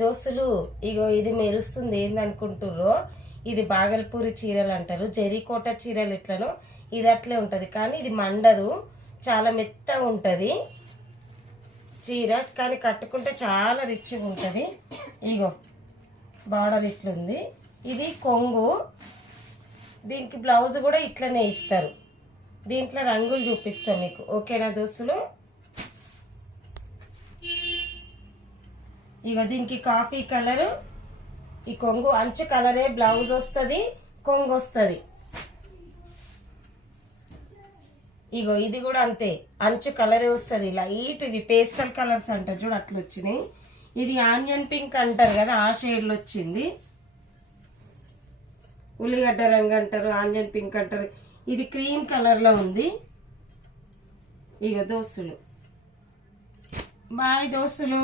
దోస్తులు ఇగో ఇది మెరుస్తుంది ఏందనుకుంటుర్రో, ఇది బాగల్పూరి చీరలు అంటారు. జరీకోట చీరలు ఎట్లనో ఇది అట్లే ఉంటుంది, కానీ ఇది మండదు, చాలా మెత్తగా ఉంటుంది చీర. కానీ కట్టుకుంటే చాలా రిచ్గా ఉంటుంది. ఇగో బార్డర్ ఇట్లుంది. ఇది కొంగు, దీనికి బ్లౌజ్ కూడా ఇట్లనే ఇస్తారు. దీంట్లో రంగులు చూపిస్తాం మీకు, ఓకేనా దోస్తులు? ఇగో దీనికి కాఫీ కలరు, ఈ కొంగు అంచు కలరే బ్లౌజ్ వస్తుంది, కొంగు వస్తుంది. ఇగో ఇది కూడా అంతే, అంచు కలరే వస్తుంది. లైట్ ఇవి పేస్టల్ కలర్స్ అంటారు చూడు, అట్లా వచ్చినాయి. ఇది ఆనియన్ పింక్ అంటారు కదా, ఆ షేడ్లో వచ్చింది. ఉల్లిగడ్డ రంగు అంటారు, ఆనియన్ పింక్ అంటారు. ఇది క్రీమ్ కలర్లో ఉంది. ఇగో దోస్తులు, బాయ్ దోస్తులు.